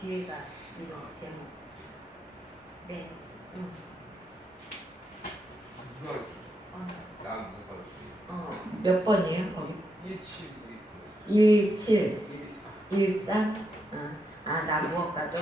뒤에가 이런 제목. 네. 응. 누가 어, 나 어, 몇 번이에요? 거기? 일치 있습니다. 17, 일사. 13? 어. 아, 나? 무엇과도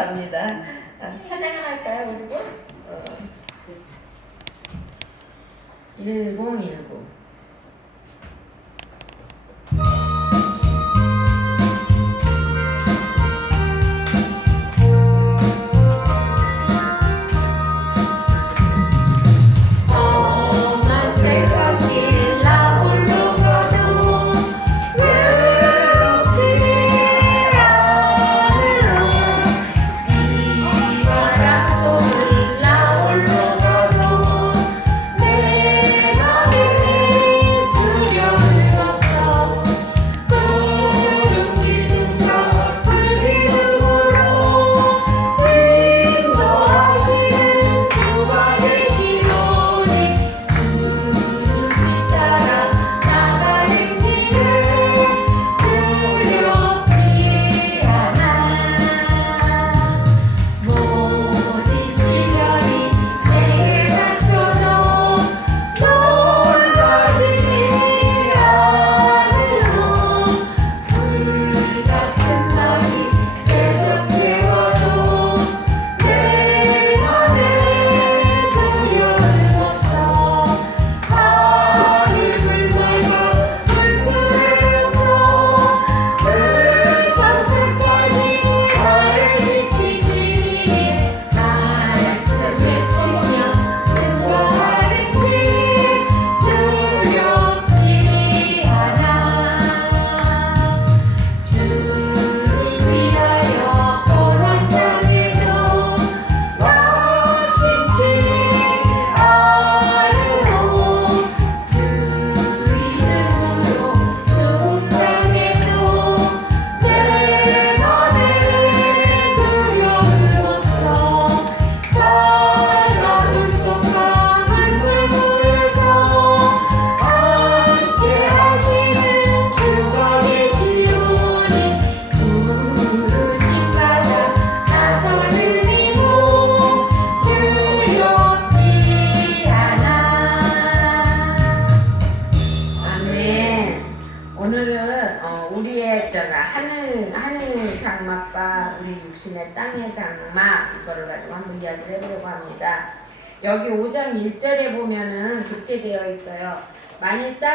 감사합니다. 아, 찬양을 할까요, 그리고? 어. 1019.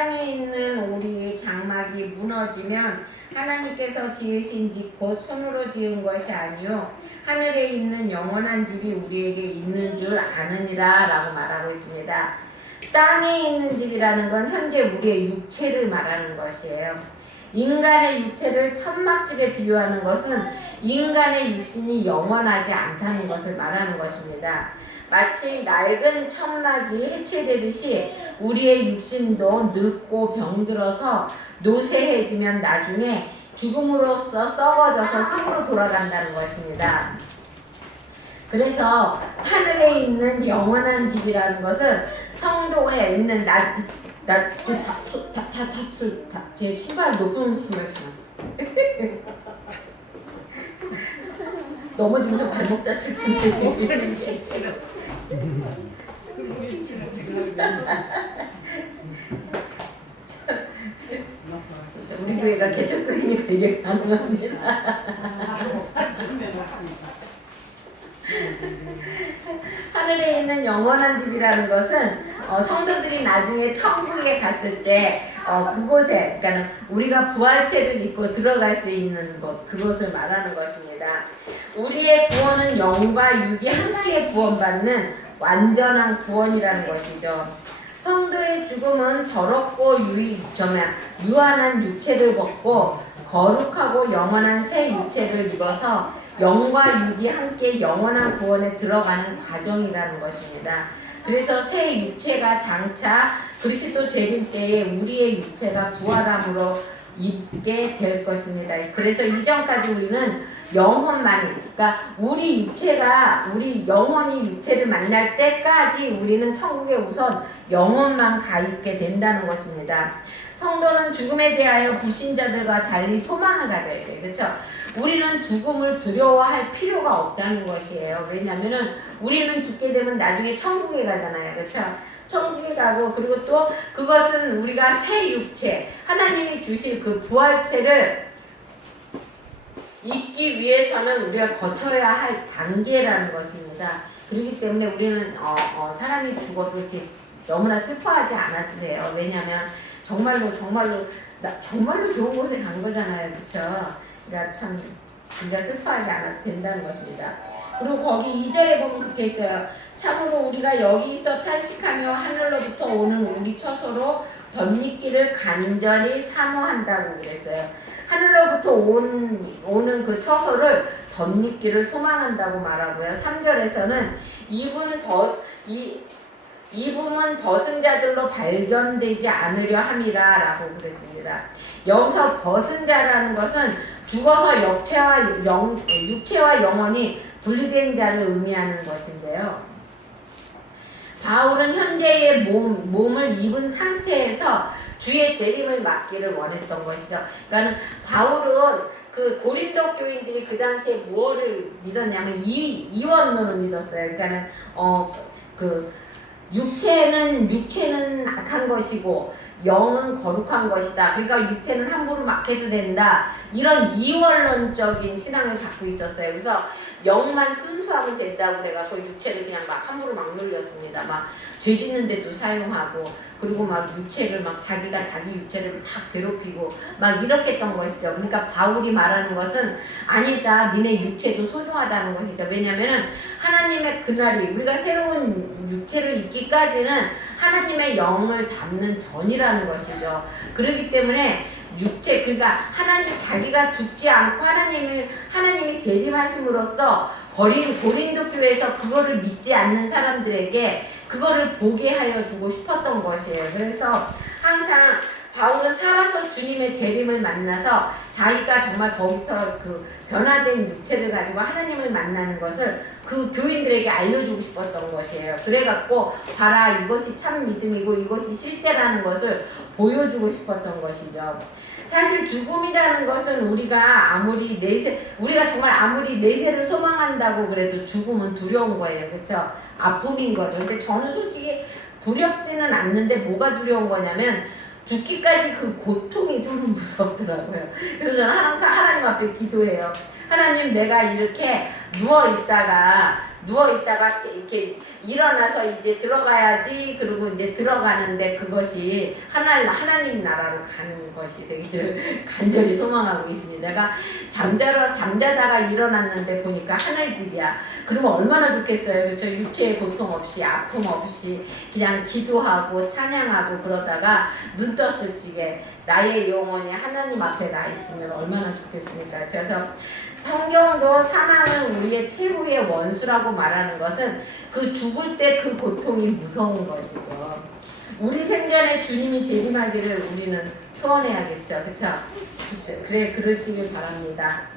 땅에 있는 우리 장막이 무너지면 하나님께서 지으신 집 곧 손으로 지은 것이 아니요 하늘에 있는 영원한 집이 우리에게 있는 줄 아느니라 라고 말하고 있습니다. 땅에 있는 집이라는 건 현재 우리의 육체를 말하는 것이에요. 인간의 육체를 천막집에 비유하는 것은 인간의 육신이 영원하지 않다는 것을 말하는 것입니다. 마치 낡은 천막이 해체되듯이 우리의 육신도 늙고 병들어서 노쇠해지면 나중에 죽음으로써 썩어져서 흙으로 돌아간다는 것입니다. 그래서 하늘에 있는 영원한 집이라는 것은 성도에 있는 나 나 제 다 다다제 신발 높은 신발 신었어. 넘어지면 저 발목 다칠 텐데. 목사님 싫어. 우리 교회가 개척교회니 되게 가능합니다. 하늘에 있는 영원한 집이라는 것은 어, 성도들이 나중에 천국에 갔을 때 어, 그곳에 그러니까 우리가 부활체를 입고 들어갈 수 있는 곳 그것을 말하는 것입니다. 우리의 구원은 영과 육이 함께 구원받는 완전한 구원이라는 것이죠. 성도의 죽음은 더럽고 저면 유한한 육체를 벗고 거룩하고 영원한 새 육체를 입어서 영과 육이 함께 영원한 구원에 들어가는 과정이라는 것입니다. 그래서 새 육체가 장차 그리스도 재림 때에 우리의 육체가 부활함으로 입게 될 것입니다. 그래서 이전까지 우리는 영혼만이, 그러니까 우리 육체가 우리 영혼이 육체를 만날 때까지 우리는 천국에 우선 영혼만 가 있게 된다는 것입니다. 성도는 죽음에 대하여 불신자들과 달리 소망을 가져야 돼요. 그렇죠? 우리는 죽음을 두려워할 필요가 없다는 것이에요. 왜냐하면은 우리는 죽게 되면 나중에 천국에 가잖아요. 그렇죠? 천국에 가고 그리고 또 그것은 우리가 새 육체 하나님이 주실 그 부활체를 잊기 위해서는 우리가 거쳐야 할 단계라는 것입니다. 그렇기 때문에 우리는 어, 어, 사람이 죽어도 이렇게 너무나 슬퍼하지 않아도 돼요. 왜냐하면 정말로 정말로 나 정말로 좋은 곳에 간 거잖아요, 그렇죠? 그러니까 참 진짜 슬퍼하지 않아도 된다는 것입니다. 그리고 거기 2절에 보면 그렇게 있어요. 참으로 우리가 여기 있어 탄식하며 하늘로부터 오는 우리 처소로 덧입기를 간절히 사모한다고 그랬어요. 하늘로부터 온, 오는 그 처소를 덧입기를 소망한다고 말하고요. 3절에서는 이분 버, 이, 이분은 벗은 자들로 발견되지 않으려 함이라 라고 그랬습니다. 여기서 벗은 자라는 것은 죽어서 육체와, 영, 육체와 영혼이 분리된 자를 의미하는 것인데요. 바울은 현재의 몸, 몸을 입은 상태에서 주의 재림을 맞기를 원했던 것이죠. 그러니까 바울은 그 고린도 교인들이 그 당시에 무엇을 믿었냐면 이 이원론을 믿었어요. 그러니까는 어 그 육체는 육체는 악한 것이고 영은 거룩한 것이다. 그러니까 육체는 함부로 막 해도 된다. 이런 이원론적인 신앙을 갖고 있었어요. 그래서 영만 순수하면 된다고 그래갖고 육체를 그냥 막 함부로 막 눌렸습니다. 막 죄 짓는 데도 사용하고 그리고 막 육체를 막 자기가 자기 육체를 막 괴롭히고 막 이렇게 했던 것이죠. 그러니까 바울이 말하는 것은 아니다. 니네 육체도 소중하다는 것이죠. 왜냐면은 하나님의 그날이 우리가 새로운 육체를 입기까지는 하나님의 영을 담는 전이라는 것이죠. 그렇기 때문에 육체 그러니까 하나님 자기가 죽지 않고 하나님이 하나님이 재림하심으로써 거린 고린도 교회에서 그거를 믿지 않는 사람들에게 그거를 보게 하여 두고 싶었던 것이에요. 그래서 항상 바울은 살아서 주님의 재림을 만나서 자기가 정말 거기서 그 변화된 육체를 가지고 하나님을 만나는 것을 그 교인들에게 알려주고 싶었던 것이에요. 그래갖고 봐라 이것이 참 믿음이고 이것이 실제라는 것을 보여주고 싶었던 것이죠. 사실 죽음이라는 것은 우리가 아무리 내세 우리가 정말 아무리 내세를 소망한다고 그래도 죽음은 두려운 거예요. 그렇죠? 아픔인 거죠. 근데 저는 솔직히 두렵지는 않는데 뭐가 두려운 거냐면 죽기까지 그 고통이 좀 무섭더라고요. 그래서 저는 항상 하나님 앞에 기도해요. 하나님 내가 이렇게 누워 있다가 누워 있다가 이렇게 일어나서 이제 들어가야지 그리고 이제 들어가는데 그것이 하나 하나님 나라로 가는 것이 되기를 간절히 소망하고 있습니다. 내가 잠자러 잠자다가 일어났는데 보니까 하늘 집이야. 그러면 얼마나 좋겠어요. 그렇죠? 육체의 고통 없이 아픔 없이 그냥 기도하고 찬양하고 그러다가 눈 떴을 적에 나의 영혼이 하나님 앞에 나 있으면 얼마나 좋겠습니까? 그래서 성경도 사망을 우리의 최후의 원수라고 말하는 것은 그 죽을 때 그 고통이 무서운 것이죠. 우리 생전에 주님이 재림하기를 우리는 소원해야겠죠. 그쵸? 그쵸? 그래, 그러시길 바랍니다.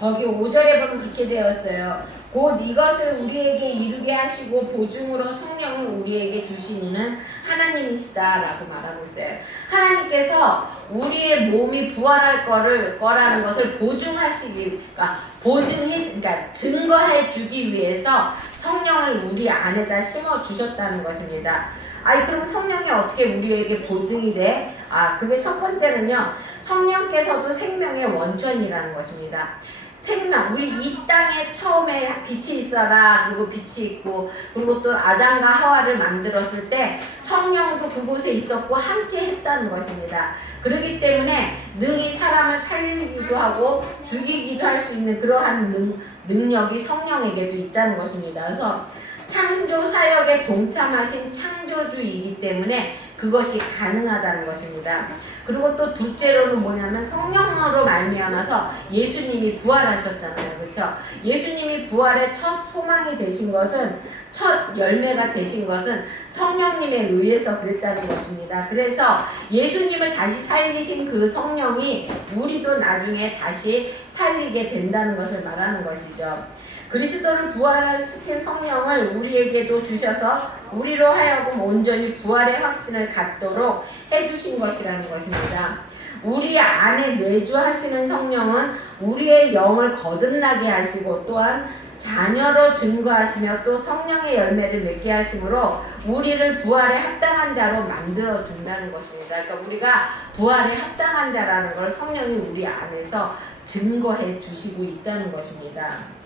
거기 5절에 보면 그렇게 되었어요. 곧 이것을 우리에게 이루게 하시고 보증으로 성령을 우리에게 주시니는 하나님이시다라고 말하고 있어요. 하나님께서 우리의 몸이 부활할 거를 거라는 것을 보증하시기, 그러니까 보증해, 그러니까 증거해 주기 위해서 성령을 우리 안에다 심어 주셨다는 것입니다. 아니 그럼 성령이 어떻게 우리에게 보증이 돼? 아 그게 첫 번째는요. 성령께서도 생명의 원천이라는 것입니다. 생명 우리 이 땅에 처음에 빛이 있어라 그리고 빛이 있고 그리고 또 아담과 하와를 만들었을 때 성령도 그곳에 있었고 함께 했다는 것입니다. 그렇기 때문에 능히 사람을 살리기도 하고 죽이기도 할 수 있는 그러한 능, 능력이 성령에게도 있다는 것입니다. 그래서 창조 사역에 동참하신 창조주이기 때문에 그것이 가능하다는 것입니다. 그리고 또 둘째로는 뭐냐면 성령으로 말미암아서 예수님이 부활하셨잖아요. 그렇죠? 예수님이 부활의 첫 소망이 되신 것은 첫 열매가 되신 것은 성령님에 의해서 그랬다는 것입니다. 그래서 예수님을 다시 살리신 그 성령이 우리도 나중에 다시 살리게 된다는 것을 말하는 것이죠. 그리스도를 부활시킨 성령을 우리에게도 주셔서 우리로 하여금 온전히 부활의 확신을 갖도록 해주신 것이라는 것입니다. 우리 안에 내주하시는 성령은 우리의 영을 거듭나게 하시고 또한 자녀로 증거하시며 또 성령의 열매를 맺게 하심으로 우리를 부활에 합당한 자로 만들어 준다는 것입니다. 그러니까 우리가 부활에 합당한 자라는 걸 성령이 우리 안에서 증거해 주시고 있다는 것입니다.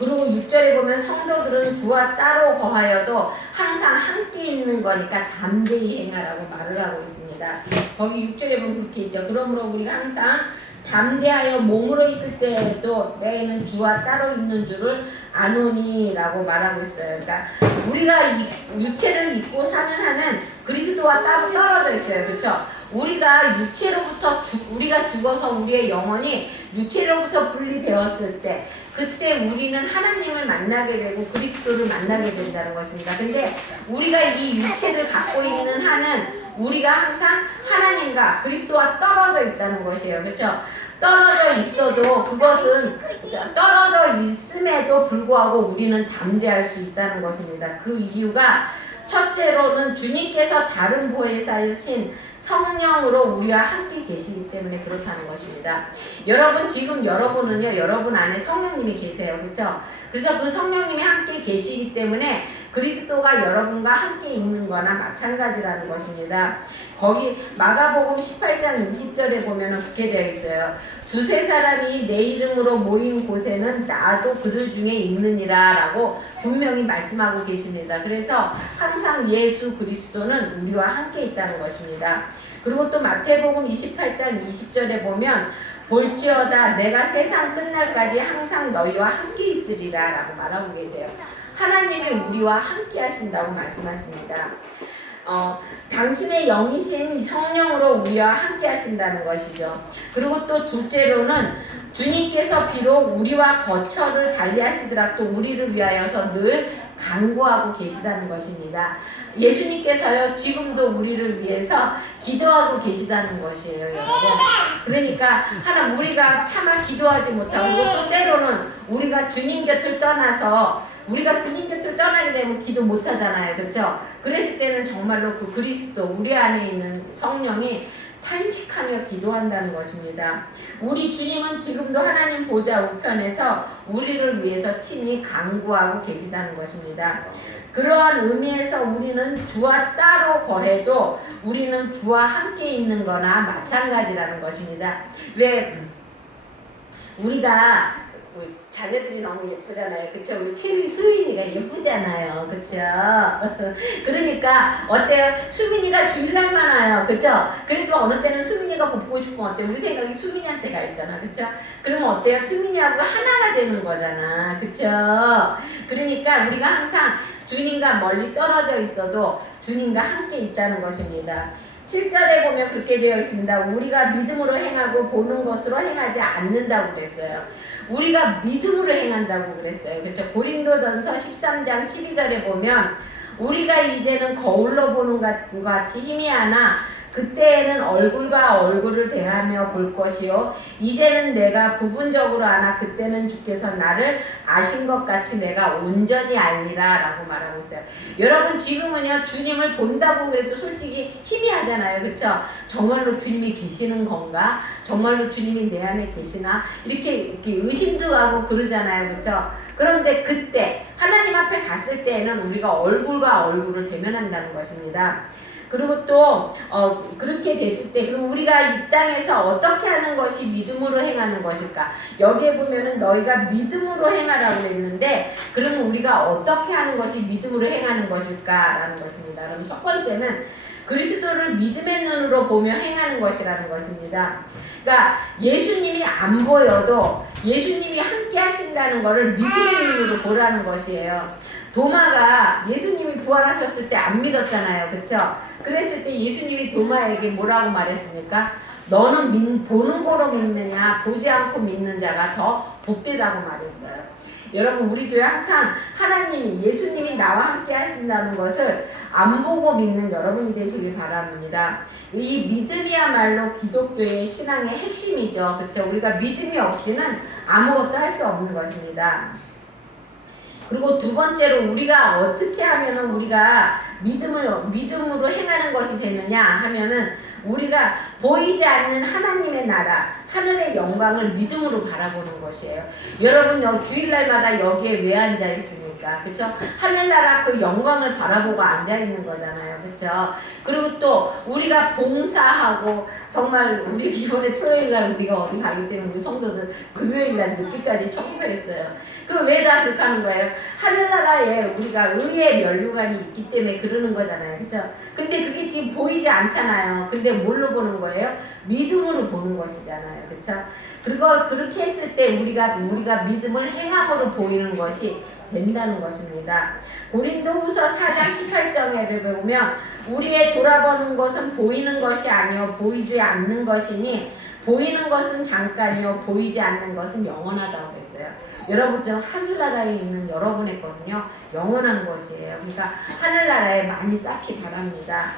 그리고 6절에 보면 성도들은 주와 따로 거하여도 항상 함께 있는 거니까 담대히 행하라고 말을 하고 있습니다. 거기 6절에 보면 그렇게 있죠. 그러므로 우리가 항상 담대하여 몸으로 있을 때에도 내에는 주와 따로 있는 줄을 아노니라고 말하고 있어요. 그러니까 우리가 이 육체를 입고 사는 한은 그리스도와 따로 떨어져 있어요. 그렇죠? 우리가 육체로부터 죽- 우리가 죽어서 우리의 영혼이 육체로부터 분리되었을 때 그때 우리는 하나님을 만나게 되고 그리스도를 만나게 된다는 것입니다. 근데 우리가 이 육체를 갖고 있는 한은 우리가 항상 하나님과 그리스도와 떨어져 있다는 것이에요. 그렇죠? 떨어져 있어도 그것은 떨어져 있음에도 불구하고 우리는 담대할 수 있다는 것입니다. 그 이유가 첫째로는 주님께서 다른 보혜사이신 성령으로 우리와 함께 계시기 때문에 그렇다는 것입니다. 여러분 지금 여러분은요 여러분 안에 성령님이 계세요 그렇죠? 그래서 그 성령님이 함께 계시기 때문에 그리스도가 여러분과 함께 있는 거나 마찬가지라는 것입니다. 거기 마가복음 18장 20절에 보면 그렇게 되어 있어요. 두세 사람이 내 이름으로 모인 곳에는 나도 그들 중에 있느니라 라고 분명히 말씀하고 계십니다. 그래서 항상 예수 그리스도는 우리와 함께 있다는 것입니다. 그리고 또 마태복음 28장 20절에 보면 볼지어다 내가 세상 끝날까지 항상 너희와 함께 있으리라 라고 말하고 계세요. 하나님이 우리와 함께 하신다고 말씀하십니다. 어, 당신의 영이신 성령으로 우리와 함께 하신다는 것이죠. 그리고 또 둘째로는 주님께서 비록 우리와 거처를 달리하시더라도 우리를 위하여서 늘 간구하고 계시다는 것입니다. 예수님께서요 지금도 우리를 위해서 기도하고 계시다는 것이에요, 여러분. 그러니까 하나 우리가 차마 기도하지 못하고 또 때로는 우리가 주님 곁을 떠나서 우리가 주님 곁을 떠나게 되면 기도 못 하잖아요. 그렇죠? 그랬을 때는 정말로 그 그리스도 우리 안에 있는 성령이 탄식하며 기도한다는 것입니다. 우리 주님은 지금도 하나님 보좌 우편에서 우리를 위해서 친히 강구하고 계시다는 것입니다. 그러한 의미에서 우리는 주와 따로 거해도 우리는 주와 함께 있는 거나 마찬가지라는 것입니다. 왜 우리가 우리 자녀들이 너무 예쁘잖아요. 그쵸? 우리 채미 수민이가 예쁘잖아요. 그쵸? 그러니까 어때요? 수민이가 주일날만 와요. 그쵸? 그래도 어느 때는 수민이가 보고 싶으면 어때? 우리 생각이 수민이한테 가 있잖아. 그쵸? 그러면 어때요? 수민이하고 하나가 되는 거잖아. 그쵸? 그러니까 우리가 항상 주님과 멀리 떨어져 있어도 주님과 함께 있다는 것입니다. 7절에 보면 그렇게 되어 있습니다. 우리가 믿음으로 행하고 보는 것으로 행하지 않는다고 그랬어요. 우리가 믿음으로 행한다고 그랬어요. 그렇죠? 고린도전서 13장 12절에 보면 우리가 이제는 거울로 보는 것 같이 힘이 하나 그때에는 얼굴과 얼굴을 대하며 볼 것이요 이제는 내가 부분적으로 아나 그때는 주께서 나를 아신 것 같이 내가 온전히 알리라라고 말하고 있어요. 여러분 지금은요 주님을 본다고 그래도 솔직히 희미하잖아요, 그렇죠? 정말로 주님이 계시는 건가? 정말로 주님이 내 안에 계시나? 이렇게, 이렇게 의심도 하고 그러잖아요, 그렇죠? 그런데 그때 하나님 앞에 갔을 때에는 우리가 얼굴과 얼굴을 대면한다는 것입니다. 그리고 또 어, 그렇게 됐을 때 그럼 우리가 이 땅에서 어떻게 하는 것이 믿음으로 행하는 것일까? 여기에 보면은 너희가 믿음으로 행하라고 했는데 그러면 우리가 어떻게 하는 것이 믿음으로 행하는 것일까라는 것입니다. 그럼 첫 번째는 그리스도를 믿음의 눈으로 보며 행하는 것이라는 것입니다. 그러니까 예수님이 안 보여도 예수님이 함께 하신다는 것을 믿음의 눈으로 보라는 것이에요. 도마가 예수님이 부활하셨을 때 안 믿었잖아요. 그쵸? 그랬을 때 예수님이 도마에게 뭐라고 말했습니까? 너는 믿- 보는 거로 믿느냐, 보지 않고 믿는 자가 더 복되다고 말했어요. 여러분, 우리도 항상 하나님이, 예수님이 나와 함께 하신다는 것을 안 보고 믿는 여러분이 되시길 바랍니다. 이 믿음이야말로 기독교의 신앙의 핵심이죠. 그쵸? 우리가 믿음이 없이는 아무것도 할 수 없는 것입니다. 그리고 두 번째로 우리가 어떻게 하면은 우리가 믿음을 믿음으로 행하는 것이 되느냐 하면은 우리가 보이지 않는 하나님의 나라 하늘의 영광을 믿음으로 바라보는 것이에요. 여러분 여 주일날마다 여기에 왜 앉아 있습니까? 그렇죠? 하늘나라 그 영광을 바라보고 앉아 있는 거잖아요. 그렇죠? 그리고 또 우리가 봉사하고 정말 우리 이번에 토요일날 우리가 어디 가기 때문에 우리 성도들 금요일날 늦게까지 청소했어요. 그왜다 그렇게 하는 거예요? 하늘나라에 우리가 의의 면류관이 있기 때문에 그러는 거잖아요. 그렇죠? 근데 그게 지금 보이지 않잖아요. 근데 뭘로 보는 거예요? 믿음으로 보는 것이잖아요. 그렇죠? 그걸 그렇게 했을 때 우리가 우리가 믿음을 행함으로 보이는 것이 된다는 것입니다. 고린도후서 4장 18절에 보면 우리의 돌아보는 것은 보이는 것이 아니요 보이지 않는 것이니 보이는 것은 잠깐이요 보이지 않는 것은 영원하다고 했어요. 여러분 좀 하늘나라에 있는 여러분의 것은요 영원한 것이에요. 그러니까 하늘나라에 많이 쌓기 바랍니다.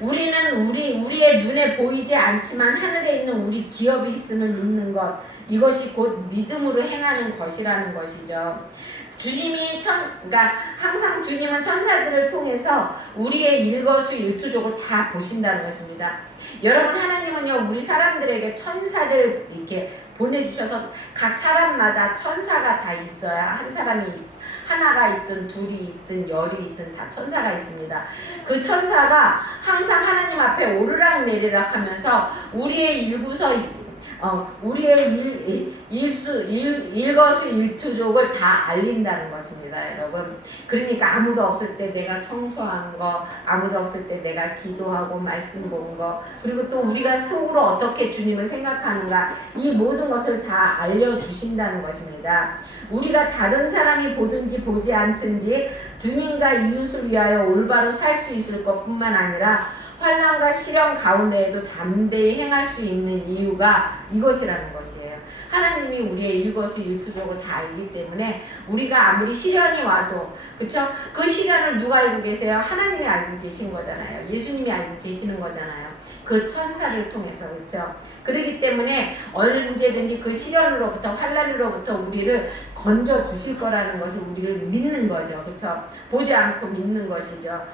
우리는 우리 우리의 눈에 보이지 않지만 하늘에 있는 우리 기업이 있음을 믿는 것 이것이 곧 믿음으로 행하는 것이라는 것이죠. 주님이 천, 그러니까 항상 주님은 천사들을 통해서 우리의 일거수일투족을 다 보신다는 것입니다. 여러분 하나님은요 우리 사람들에게 천사를 이렇게 보내주셔서 각 사람마다 천사가 다 있어야 한 사람이 하나가 있든 둘이 있든 열이 있든 다 천사가 있습니다. 그 천사가 항상 하나님 앞에 오르락 내리락 하면서 우리의 일구서 어, 우리의 일, 일, 일 수, 일, 일거수 일투족을 다 알린다는 것입니다, 여러분. 그러니까 아무도 없을 때 내가 청소한 거, 아무도 없을 때 내가 기도하고 말씀 본 거, 그리고 또 우리가 속으로 어떻게 주님을 생각하는가, 이 모든 것을 다 알려주신다는 것입니다. 우리가 다른 사람이 보든지 보지 않든지 주님과 이웃을 위하여 올바로 살 수 있을 것 뿐만 아니라 환난과 시련 가운데에도 담대히 행할 수 있는 이유가 이것이라는 것이에요. 하나님이 우리의 일것을 일투족을 다 알기 때문에 우리가 아무리 시련이 와도 그쵸? 그 시련을 누가 알고 계세요? 하나님이 알고 계신 거잖아요. 예수님이 알고 계시는 거잖아요. 그 천사를 통해서 그렇죠. 그렇기 때문에 언제든지 그 시련으로부터 환란으로부터 우리를 건져 주실 거라는 것을 우리를 믿는 거죠. 그렇죠. 보지 않고 믿는 것이죠.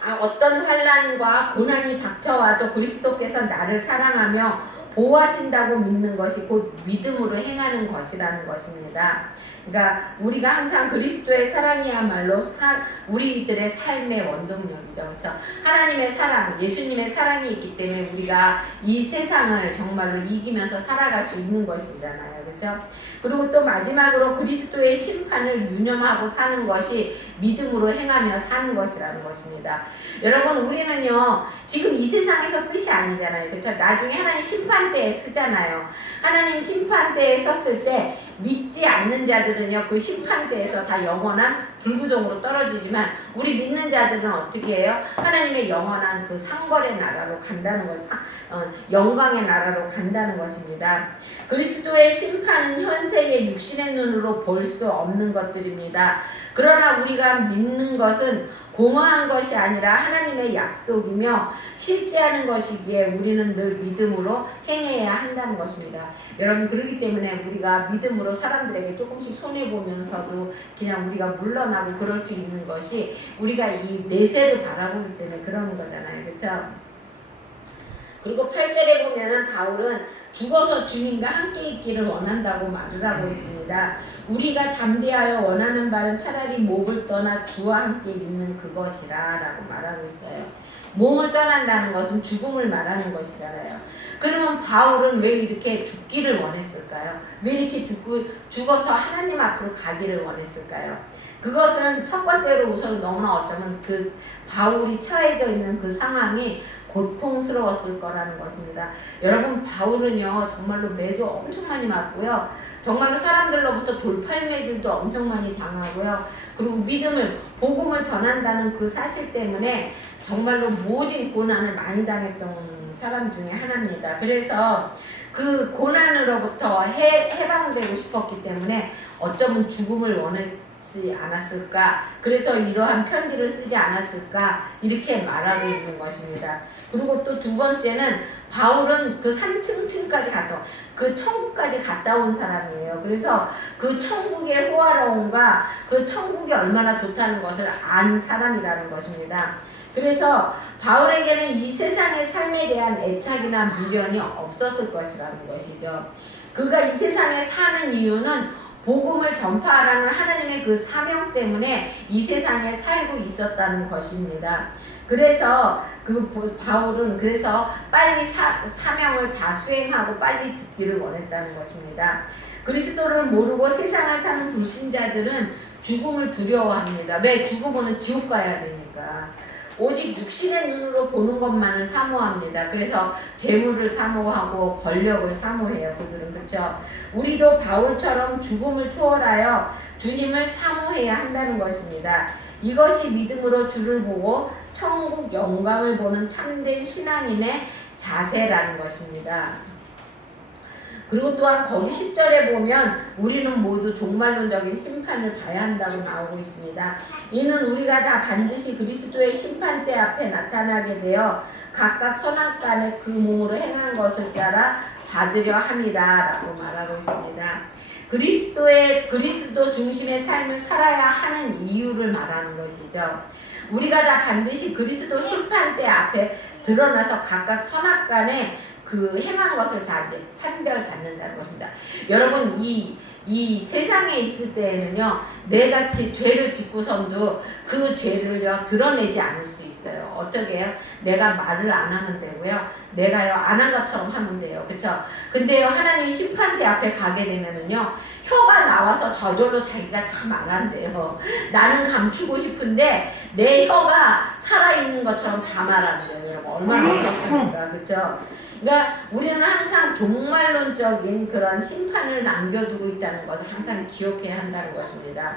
아, 어떤 환란과 고난이 닥쳐와도 그리스도께서 나를 사랑하며 보호하신다고 믿는 것이 곧 믿음으로 행하는 것이라는 것입니다. 그러니까 우리가 항상 그리스도의 사랑이야말로 사, 우리들의 삶의 원동력이죠. 그렇죠? 하나님의 사랑, 예수님의 사랑이 있기 때문에 우리가 이 세상을 정말로 이기면서 살아갈 수 있는 것이잖아요. 그렇죠? 그리고 또 마지막으로 그리스도의 심판을 유념하고 사는 것이 믿음으로 행하며 사는 것이라는 것입니다. 여러분 우리는요 지금 이 세상에서 끝이 아니잖아요. 그렇죠? 나중에 하나님 심판대에 쓰잖아요. 하나님 심판대에 섰을 때 믿지 않는 자들은요 그 심판대에서 다 영원한 불구덩으로 떨어지지만 우리 믿는 자들은 어떻게 해요? 하나님의 영원한 그 상벌의 나라로 간다는 것, 상- 어, 영광의 나라로 간다는 것입니다. 그리스도의 심판은 현 현세의 육신의 눈으로 볼 수 없는 것들입니다. 그러나 우리가 믿는 것은 공허한 것이 아니라 하나님의 약속이며 실제하는 것이기에 우리는 늘 믿음으로 행해야 한다는 것입니다. 여러분 그렇기 때문에 우리가 믿음으로 사람들에게 조금씩 손해 보면서도 그냥 우리가 물러나고 그럴 수 있는 것이 우리가 이 내세를 바라보기 때문에 그러는 거잖아요. 그렇죠? 그리고 8절에 보면은 바울은 죽어서 주님과 함께 있기를 원한다고 말을 하고 있습니다. 우리가 담대하여 원하는 바는 차라리 목을 떠나 주와 함께 있는 그것이라 라고 말하고 있어요. 몸을 떠난다는 것은 죽음을 말하는 것이잖아요. 그러면 바울은 왜 이렇게 죽기를 원했을까요? 왜 이렇게 죽고, 죽어서 하나님 앞으로 가기를 원했을까요? 그것은 첫 번째로 우선 너무나 어쩌면 그 바울이 처해져 있는 그 상황이 고통스러웠을 거라는 것입니다. 여러분 바울은요 정말로 매도 엄청 많이 맞고요. 정말로 사람들로부터 돌팔매질도 엄청 많이 당하고요. 그리고 믿음을 복음을 전한다는 그 사실 때문에 정말로 모진 고난을 많이 당했던 사람 중에 하나입니다. 그래서 그 고난으로부터 해, 해방되고 싶었기 때문에 어쩌면 죽음을 원했 지 않았을까 그래서 이러한 편지를 쓰지 않았을까 이렇게 말하고 있는 것입니다. 그리고 또 두 번째는 바울은 그 산층층까지 갔다 그 천국까지 갔다 온 사람이에요. 그래서 그 천국의 호화로움과 그 천국이 얼마나 좋다는 것을 안 사람이라는 것입니다. 그래서 바울에게는 이 세상의 삶에 대한 애착이나 미련이 없었을 것이라는 것이죠. 그가 이 세상에 사는 이유는 복음을 전파하라는 하나님의 그 사명 때문에 이 세상에 살고 있었다는 것입니다. 그래서 그 보- 바울은 그래서 빨리 사, 사명을 다 수행하고 빨리 죽기를 원했다는 것입니다. 그리스도를 모르고 세상을 사는 불신자들은 죽음을 두려워합니다. 왜 죽음은 지옥 가야 되니까. 오직 육신의 눈으로 보는 것만을 사모합니다. 그래서 재물을 사모하고 권력을 사모해요. 그들은 그렇죠. 우리도 바울처럼 죽음을 초월하여 주님을 사모해야 한다는 것입니다. 이것이 믿음으로 주를 보고 천국 영광을 보는 참된 신앙인의 자세라는 것입니다. 그리고 또한 거기 10절에 보면 우리는 모두 종말론적인 심판을 봐야 한다고 나오고 있습니다. 이는 우리가 다 반드시 그리스도의 심판대 앞에 나타나게 되어 각각 선악간에 그 몸으로 행한 것을 따라 받으려 함이라라고 말하고 있습니다. 그리스도의 그리스도 중심의 삶을 살아야 하는 이유를 말하는 것이죠. 우리가 다 반드시 그리스도 심판대 앞에 드러나서 각각 선악간에 그 행한 것을 다 이제 판별받는다는 것입니다. 여러분 이, 이 세상에 있을 때에는요 내가 지, 죄를 짓고선도 그 죄를요 드러내지 않을 수 있어요. 어떻게 해요? 내가 말을 안 하면 되고요. 내가요 안 한 것처럼 하면 돼요. 그렇죠? 근데요 하나님 심판대 앞에 가게 되면은요 혀가 나와서 저절로 자기가 다 말한대요. 나는 감추고 싶은데 내 혀가 살아있는 것처럼 다 말한대요. 여러분 얼마나 어렵습니까? 그렇죠? 그러니까 우리는 항상 종말론적인 그런 심판을 남겨두고 있다는 것을 항상 기억해야 한다는 것입니다.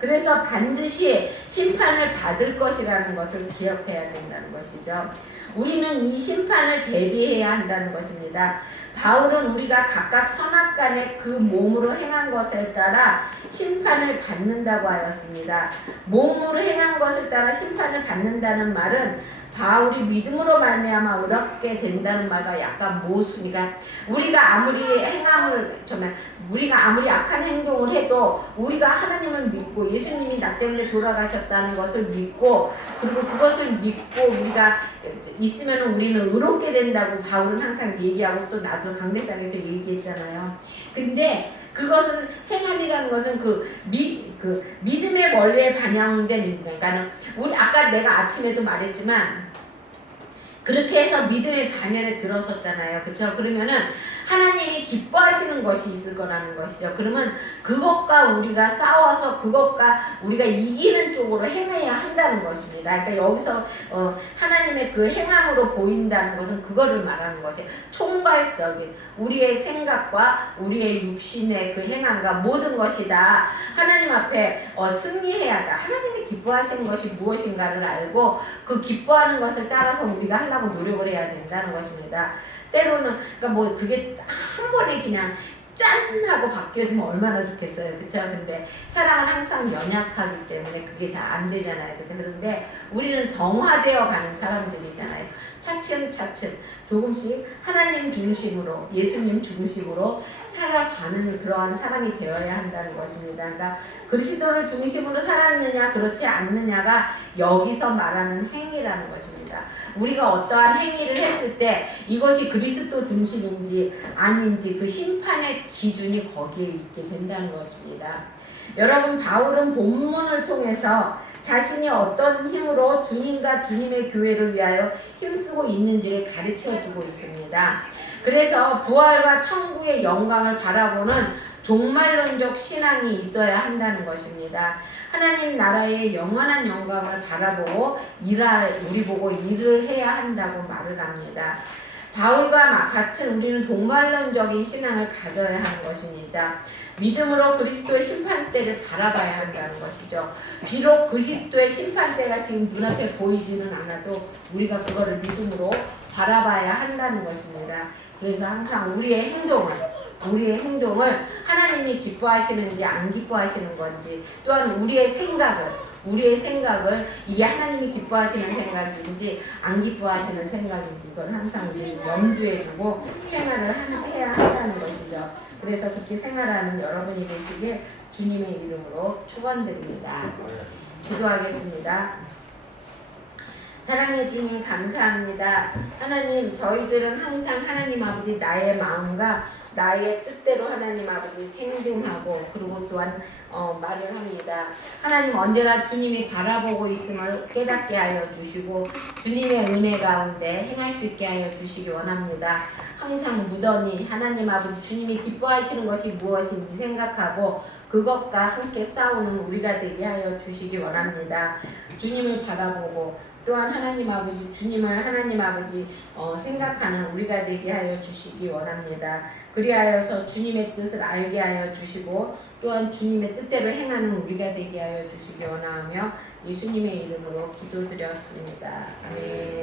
그래서 반드시 심판을 받을 것이라는 것을 기억해야 된다는 것이죠. 우리는 이 심판을 대비해야 한다는 것입니다. 바울은 우리가 각각 선악간에 그 몸으로 행한 것에 따라 심판을 받는다고 하였습니다. 몸으로 행한 것을 따라 심판을 받는다는 말은 바울이 믿음으로 말미암아 의롭게 된다는 말과 약간 모순이가 우리가 아무리 행함을 정말 우리가 아무리 악한 행동을 해도 우리가 하나님을 믿고 예수님이 나 때문에 돌아가셨다는 것을 믿고 그리고 그것을 믿고 우리가 있으면 우리는 의롭게 된다고 바울은 항상 얘기하고 또 나도 강대상에서 얘기했잖아요. 근데 그것은 행함이라는 것은 그, 미, 그 믿음의 원리에 반영된 그러니까는 우리 아까 내가 아침에도 말했지만 그렇게 해서 믿음의 반열에 들어섰잖아요. 그렇죠? 그러면은 하나님이 기뻐하시는 것이 있을 거라는 것이죠. 그러면 그것과 우리가 싸워서 그것과 우리가 이기는 쪽으로 행해야 한다는 것입니다. 그러니까 여기서 어, 하나님의 그 행함으로 보인다는 것은 그거를 말하는 것이 총괄적인 우리의 생각과 우리의 육신의 그 행함과 모든 것이 다 하나님 앞에 어, 승리해야 한다. 하나님이 기뻐하시는 것이 무엇인가를 알고 그 기뻐하는 것을 따라서 우리가 하려고 노력을 해야 된다는 것입니다. 때로는 그러니까 뭐 그게 한 번에 그냥 짠 하고 바뀌어주면 얼마나 좋겠어요. 그쵸? 근데 사랑은 항상 연약하기 때문에 그게 잘 안 되잖아요. 그쵸? 그런데 우리는 성화되어 가는 사람들이잖아요. 차츰차츰 조금씩 하나님 중심으로 예수님 중심으로 살아가는 그러한 사람이 되어야 한다는 것입니다. 그러니까 그리스도를 중심으로 살았느냐 그렇지 않느냐가 여기서 말하는 행위라는 것입니다. 우리가 어떠한 행위를 했을 때 이것이 그리스도 중심인지 아닌지 그 심판의 기준이 거기에 있게 된다는 것입니다. 여러분 바울은 본문을 통해서 자신이 어떤 힘으로 주님과 주님의 교회를 위하여 힘쓰고 있는지를 가르쳐 주고 있습니다. 그래서 부활과 천국의 영광을 바라보는 종말론적 신앙이 있어야 한다는 것입니다. 하나님 나라의 영원한 영광을 바라보고 일할 우리 보고 일을 해야 한다고 말을 합니다. 바울과 마- 같은 우리는 종말론적인 신앙을 가져야 하는 것입니다. 믿음으로 그리스도의 심판대를 바라봐야 한다는 것이죠. 비록 그리스도의 심판대가 지금 눈앞에 보이지는 않아도 우리가 그거를 믿음으로 바라봐야 한다는 것입니다. 그래서 항상 우리의 행동을 우리의 행동을 하나님이 기뻐하시는지 안 기뻐하시는 건지 또한 우리의 생각을 우리의 생각을 이게 하나님이 기뻐하시는 생각인지 안 기뻐하시는 생각인지 이걸 항상 우리 염두에 두고 생활을 하- 해야 한다는 것이죠. 그래서 그렇게 생활하는 여러분이 되시길 주님의 이름으로 축원드립니다. 기도하겠습니다. 사랑해 주님 감사합니다. 하나님 저희들은 항상 하나님 아버지 나의 마음과 나의 뜻대로 하나님 아버지 생존하고 그리고 또한 어, 말을 합니다. 하나님 언제나 주님이 바라보고 있음을 깨닫게 하여 주시고 주님의 은혜 가운데 행할 수 있게 하여 주시기 원합니다. 항상 무던히 하나님 아버지 주님이 기뻐하시는 것이 무엇인지 생각하고 그것과 함께 싸우는 우리가 되게 하여 주시기 원합니다. 주님을 바라보고 또한 하나님 아버지 주님을 하나님 아버지 어, 생각하는 우리가 되게 하여 주시기 원합니다. 그리하여서 주님의 뜻을 알게 하여 주시고 또한 주님의 뜻대로 행하는 우리가 되게 하여 주시기 원하며 예수님의 이름으로 기도드렸습니다. 아멘.